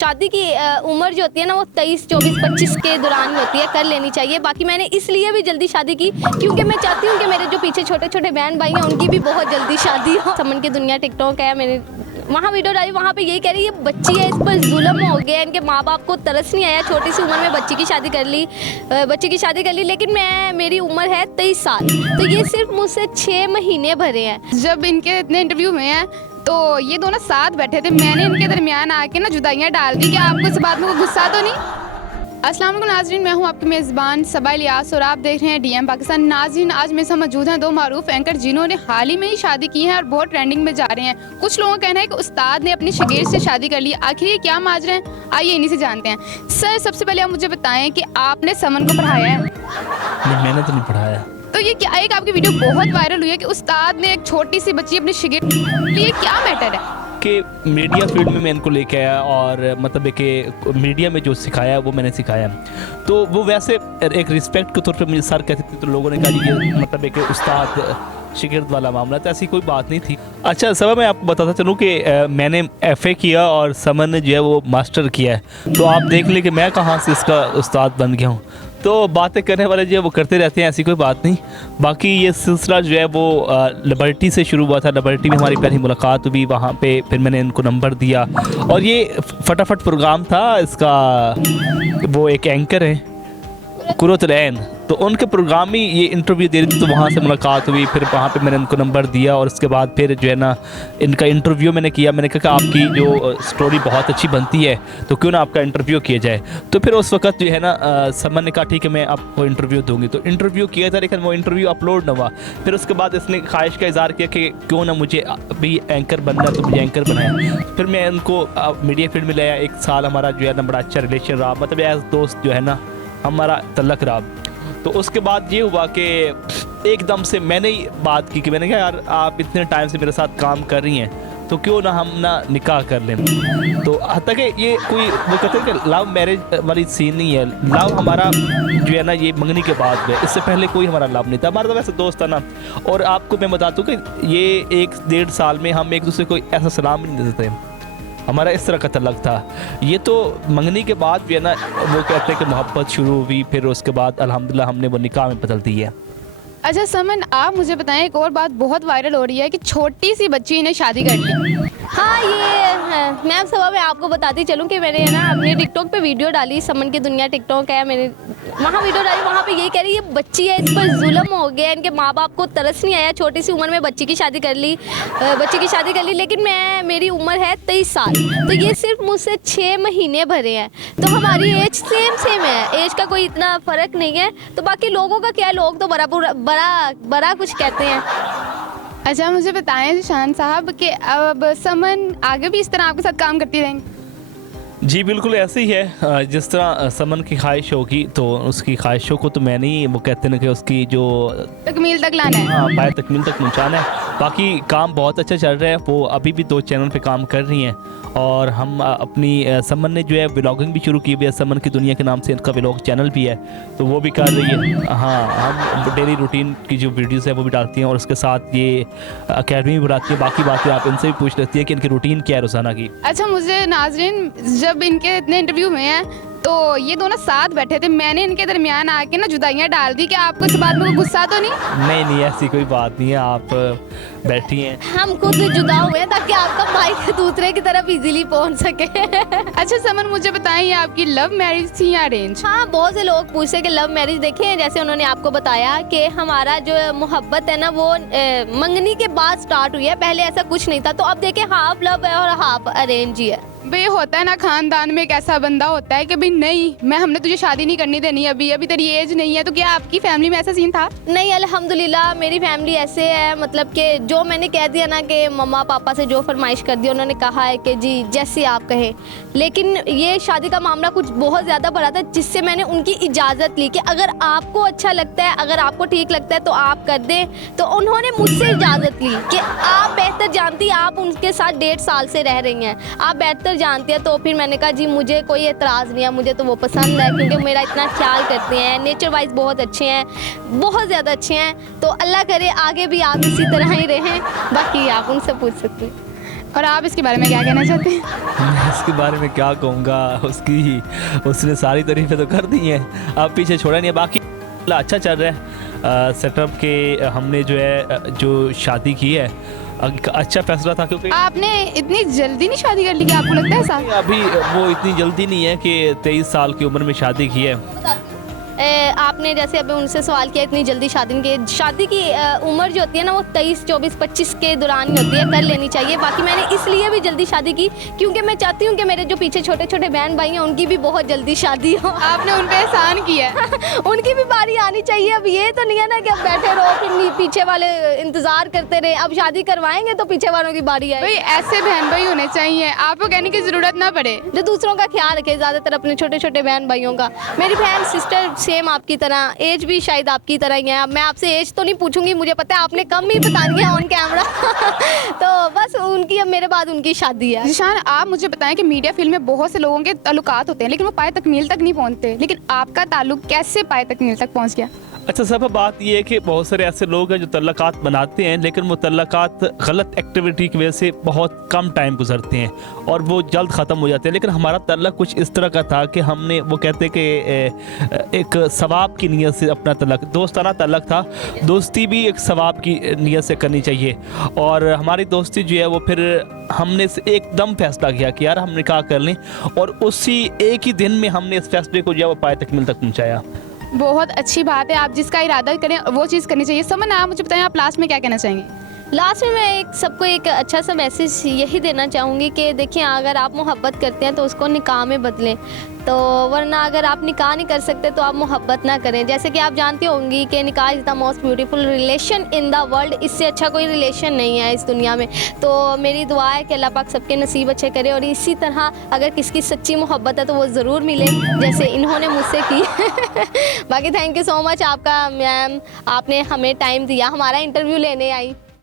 शादी की उम्र जो होती है ना वो 23, 24, 25 के दौरान होती है, कर लेनी चाहिए। बाकी मैंने इसलिए भी जल्दी शादी की क्योंकि मैं चाहती हूँ कि मेरे जो पीछे छोटे छोटे बहन भाई हैं उनकी भी बहुत जल्दी शादी हो। समन की दुनिया टिकटॉक है, मैंने वहाँ वीडियो डाली, वहाँ पे यही कह रही है ये बच्ची है, इस पर जुल्म हो गया, इनके माँ बाप को तरस नहीं आया, छोटी सी उम्र में बच्ची की शादी कर ली। लेकिन मेरी उम्र है 23 साल, तो ये सिर्फ मुझसे 6 महीने भरे हैं। जब इनके इतने इंटरव्यू में हैं तो ये दोनों साथ बैठे थे, मैंने इनके दरमियान आके ना जुदाइयाँ डाल दी कि आपको इस बात में कोई गुस्सा तो नहीं। अस्सलाम वालेकुम नाज़रीन, मैं हूं आपकी मेज़बान सबा इलियास और आप देख रहे हैं डीएम पाकिस्तान। नाज़रीन, आज मेरे साथ मौजूद हैं दो मारूफ एंकर जिन्होंने हाल ही में ही शादी की है और बहुत ट्रेंडिंग में जा रहे हैं। कुछ लोगों का कहना है कि उस्ताद ने अपनी शगीर से शादी कर ली, आखिर ये क्या माजरा है, आइए इन्हीं से जानते हैं। सर, सबसे पहले आप मुझे बताएं कि आपने समन को पढ़ाया है? नहीं, मैंने तो नहीं पढ़ाया। तो ये क्या, एक आपकी वीडियो बहुत वायरल हुई है कि उस्ताद ने एक छोटी सी बच्ची अपनी शगीर, तो ये क्या मैटर है? कि मीडिया फील्ड में मैं इनको लेके आया और मतलब है कि मीडिया में जो सिखाया वो मैंने सिखाया, तो वो वैसे एक रिस्पेक्ट के तौर पे मुझे सर कहते थे, तो लोगों ने कहा ये मतलब है कि उस्ताद शिगिर्द वाला मामला, तो ऐसी कोई बात नहीं थी। अच्छा सब मैं आपको बताता चलूँ कि मैंने FA किया और समन ने जो है वो मास्टर किया है, तो आप देख लें कि मैं कहाँ से इसका उस्ताद बन गया हूँ। तो बातें करने वाले जो है वो करते रहते हैं, ऐसी कोई बात नहीं। बाकी ये सिलसिला जो है वो लिबर्टी से शुरू हुआ था। लिबर्टी में हमारी पहली मुलाकात हुई, वहाँ पे फिर मैंने इनको नंबर दिया और ये फटाफट प्रोग्राम था इसका, वो एक एंकर है कुरतुलैन, तो उनके प्रोग्राम में ये इंटरव्यू दे रही थी, तो वहाँ से मुलाकात हुई। फिर वहाँ पे मैंने इनको नंबर दिया और उसके बाद फिर जो है ना इनका इंटरव्यू मैंने किया। मैंने कहा कि आपकी जो स्टोरी बहुत अच्छी बनती है तो क्यों ना आपका इंटरव्यू किया जाए। तो फिर उस वक्त जो है ना समन ने कहा ठीक है मैं आपको इंटरव्यू दूँगी, तो इंटरव्यू किया था, लेकिन वो इंटरव्यू अपलोड ना हुआ। फिर उसके बाद इसने ख्वाहिश का इज़हार किया कि क्यों ना मुझे भी एंकर बनना है, तो मुझे एंकर बनाया। फिर मैं उनको मीडिया फील्ड में लाया। 1 साल हमारा जो है ना बड़ा अच्छा रिलेशन रहा, मतलब एज दोस्त जो है ना हमारा तल्लक रहा। तो उसके बाद ये हुआ कि एकदम से मैंने ही बात की कि मैंने कहा यार आप इतने टाइम से मेरे साथ काम कर रही हैं तो क्यों ना हम ना निकाह कर लें। तो हत्ता कि ये कोई वो कहते हैं कि लव मैरिज वाली सीन नहीं है। लव हमारा जो है ना ये मंगनी के बाद है, इससे पहले कोई हमारा लव नहीं था। हमारा तो वैसे दोस्त था ना। और आपको मैं बता दूँ कि ये 1-1.5 साल में हम एक दूसरे को ऐसा सलाम नहीं देते थे, हमारा इस तरह का तल्लक था। ये तो मंगनी के बाद भी है ना वो कहते हैं कि मोहब्बत शुरू हुई, फिर उसके बाद अल्हम्दुलिल्लाह हमने वो निकाह में बदल दी है। अच्छा समन, आप मुझे बताएं, एक और बात बहुत वायरल हो रही है कि छोटी सी बच्ची ने शादी कर ली। हाँ ये मैम सुबह मैं आपको बताती चलूँ कि मैंने ना अपने टिकटॉक पे वीडियो डाली, समन की दुनिया टिकटॉक है, मैंने वहाँ वीडियो डाली, वहाँ पे यही कह रही है ये बच्ची है, इस पर जुल्म हो गया, इनके माँ बाप को तरस नहीं आया, छोटी सी उम्र में बच्ची की शादी कर ली। लेकिन मेरी उम्र है 23 साल, तो ये सिर्फ मुझसे 6 महीने भरे हैं, तो हमारी एज सेम है, एज का कोई इतना फ़र्क नहीं है। तो बाकी लोगों का क्या, लोग तो बड़ा कुछ कहते हैं। अच्छा मुझे बताएं शान साहब कि अब समन आगे भी इस तरह आपके साथ काम करती रहेंगी? जी बिल्कुल ऐसे ही है। जिस तरह समन की ख्वाहिश होगी तो उसकी ख्वाहिशों को तो मैं नहीं, वो कहते हैं कि उसकी जो तकमील तक लाना है, हाँ बाहर तकमील तक पहुँचाना है। बाकी काम बहुत अच्छा चल रहा है, वो अभी भी 2 चैनल पे काम कर रही हैं और हम अपनी समन ने जो है व्लॉगिंग भी शुरू की हुई है, समन की दुनिया के नाम से इनका व्लॉग चैनल भी है, तो वो भी कर रही है। हाँ, हम डेली रूटीन की जो वीडियोस है वो भी डालती हैं और उसके साथ ये अकेडमी भी बढ़ाती है। बाकी बातें आप इनसे भी पूछ लेती है कि इनकी रूटीन क्या है रोज़ाना की। अच्छा मुझे नाज़रीन, जब इनके इतने इंटरव्यू में हैं तो ये दोनों साथ बैठे थे, मैंने इनके दरमियान आके ना जुदाइयाँ डाल दी कि आपको इस बात में कोई गुस्सा तो नहीं? नहीं ऐसी कोई बात नहीं है, आप बैठी हैं। हम खुद जुदा हुए ताकि आपका माइक दूसरे की तरफ इजीली पहुंच सके। अच्छा समन मुझे बताएं, ये आपकी लव मैरिज थी या अरेंज? हाँ, बहुत से लोग पूछते हैं कि लव मैरिज देखें, जैसे उन्होंने आपको बताया कि हमारा जो मोहब्बत है ना वो मंगनी के बाद स्टार्ट हुई है, पहले ऐसा कुछ नहीं था। तो अब देखें हाफ लव है और हाफ अरेंज ही है। भाई होता है ना खानदान में एक ऐसा बंदा होता है कि भाई नहीं हमने तुझे शादी नहीं करनी देनी, अभी तेरी एज नहीं है। तो क्या आपकी फैमिली में ऐसा सीन था? नहीं, अल्हम्दुलिल्लाह मेरी फैमिली ऐसे है, मतलब कि जो मैंने कह दिया ना कि मम्मा पापा से जो फरमाइश कर दी, उन्होंने कहा है कि जी जैसे आप कहें। लेकिन ये शादी का मामला कुछ बहुत ज़्यादा बड़ा था, जिससे मैंने उनकी इजाज़त ली कि अगर आपको अच्छा लगता है, अगर आपको ठीक लगता है तो आप कर दें। तो उन्होंने मुझसे इजाज़त ली कि आप बेहतर जानती, आप उनके साथ 1.5 साल से रह रही हैं, आप बेहतर जानती है। तो फिर मैंने कहा जी मुझे कोई एतराज़ नहीं है, मुझे तो वो पसंद है क्योंकि मेरा इतना ख्याल करते हैं, नेचर वाइज बहुत अच्छे हैं, बहुत ज़्यादा अच्छे हैं। तो अल्लाह करे आगे भी आप इसी तरह ही रहें, बाकी आप उनसे पूछ सकते हैं। और आप इसके बारे में क्या कहना चाहते हैं? मैं इसके बारे में क्या कहूँगा, उसने सारी तारीफें तो कर दी हैं, अब पीछे छोड़ा नहीं है। बाकी अच्छा चल रहा है सेटअप के। हमने जो है जो शादी की है अच्छा फैसला था, क्योंकि आपने इतनी जल्दी नहीं शादी कर ली कि आपको लगता है ऐसा? अभी वो इतनी जल्दी नहीं है कि 23 साल की उम्र में शादी की है। आपने जैसे अभी उनसे सवाल किया इतनी जल्दी शादी की उम्र जो होती है ना वो 23, 24, 25 के दौरान ही होती है, कर लेनी चाहिए। बाकी मैंने इसलिए भी जल्दी शादी की क्योंकि मैं चाहती हूँ कि मेरे जो पीछे छोटे छोटे बहन भाई हैं उनकी भी बहुत जल्दी शादी हो। आपने उन पे एहसान किया है। उनकी भी बारी आनी चाहिए। अब ये तो नहीं है ना कि अब बैठे रहो फिर पीछे वाले इंतजार करते रहे। अब शादी करवाएंगे तो पीछे वालों की बारी आएगी। भाई ऐसे बहन भाई होने चाहिए, आपको कहने की जरूरत ना पड़े, जो दूसरों का ख्याल रखे, ज़्यादातर अपने छोटे छोटे बहन भाइयों का। मेरी बहन सिस्टर सेम आपकी तरह, एज भी शायद आपकी तरह ही है। अब मैं आपसे एज तो नहीं पूछूंगी, मुझे पता है आपने कम ही बतानी है ऑन कैमरा। तो बस उनकी, अब मेरे बाद उनकी शादी है। जिशान, आप मुझे बताएं कि मीडिया फील्ड में बहुत से लोगों के ताल्लुकात होते हैं लेकिन वो पाए तकमील तक नहीं पहुंचते, लेकिन आपका ताल्लुक कैसे पाए तकमील तक पहुंच गया? अच्छा साहब, बात ये है कि बहुत सारे ऐसे लोग हैं जो तल्लकात बनाते हैं लेकिन वो तल्लकात गलत एक्टिविटी की वजह से बहुत कम टाइम गुजरते हैं और वो जल्द ख़त्म हो जाते हैं। लेकिन हमारा तल्लक कुछ इस तरह का था कि हमने, वो कहते हैं कि एक सवाब की नीयत से अपना तल्लक, दोस्ताना तल्लक था। दोस्ती भी एक सवाब की नीयत से करनी चाहिए और हमारी दोस्ती जो है वो फिर हमने एकदम फैसला किया कि यार हम निकाह कर लें और उसी एक ही दिन में हमने इस फैसले को जो है वो पाए तकमील तक पहुँचाया। बहुत अच्छी बात है, आप जिसका इरादा करें वो चीज़ करनी चाहिए। समन, आप मुझे बताएं आप लास्ट में क्या कहना चाहेंगे? लास्ट में मैं सबको एक अच्छा सा मैसेज यही देना चाहूँगी कि देखिए, अगर आप मोहब्बत करते हैं तो उसको निकाह में बदलें, तो वरना अगर आप निकाह नहीं कर सकते तो आप मोहब्बत ना करें। जैसे कि आप जानती होंगी कि निकाह is the most beautiful relation in the world, इससे अच्छा कोई रिलेशन नहीं है इस दुनिया में। तो मेरी दुआ है कि अल्लाह पाक सबके नसीब अच्छे करे और इसी तरह अगर किसकी सच्ची मोहब्बत है तो वो ज़रूर मिले जैसे इन्होंने मुझसे की। बाकी थैंक यू सो मच आपका मैम, आपने हमें टाइम दिया, हमारा इंटरव्यू लेने आई।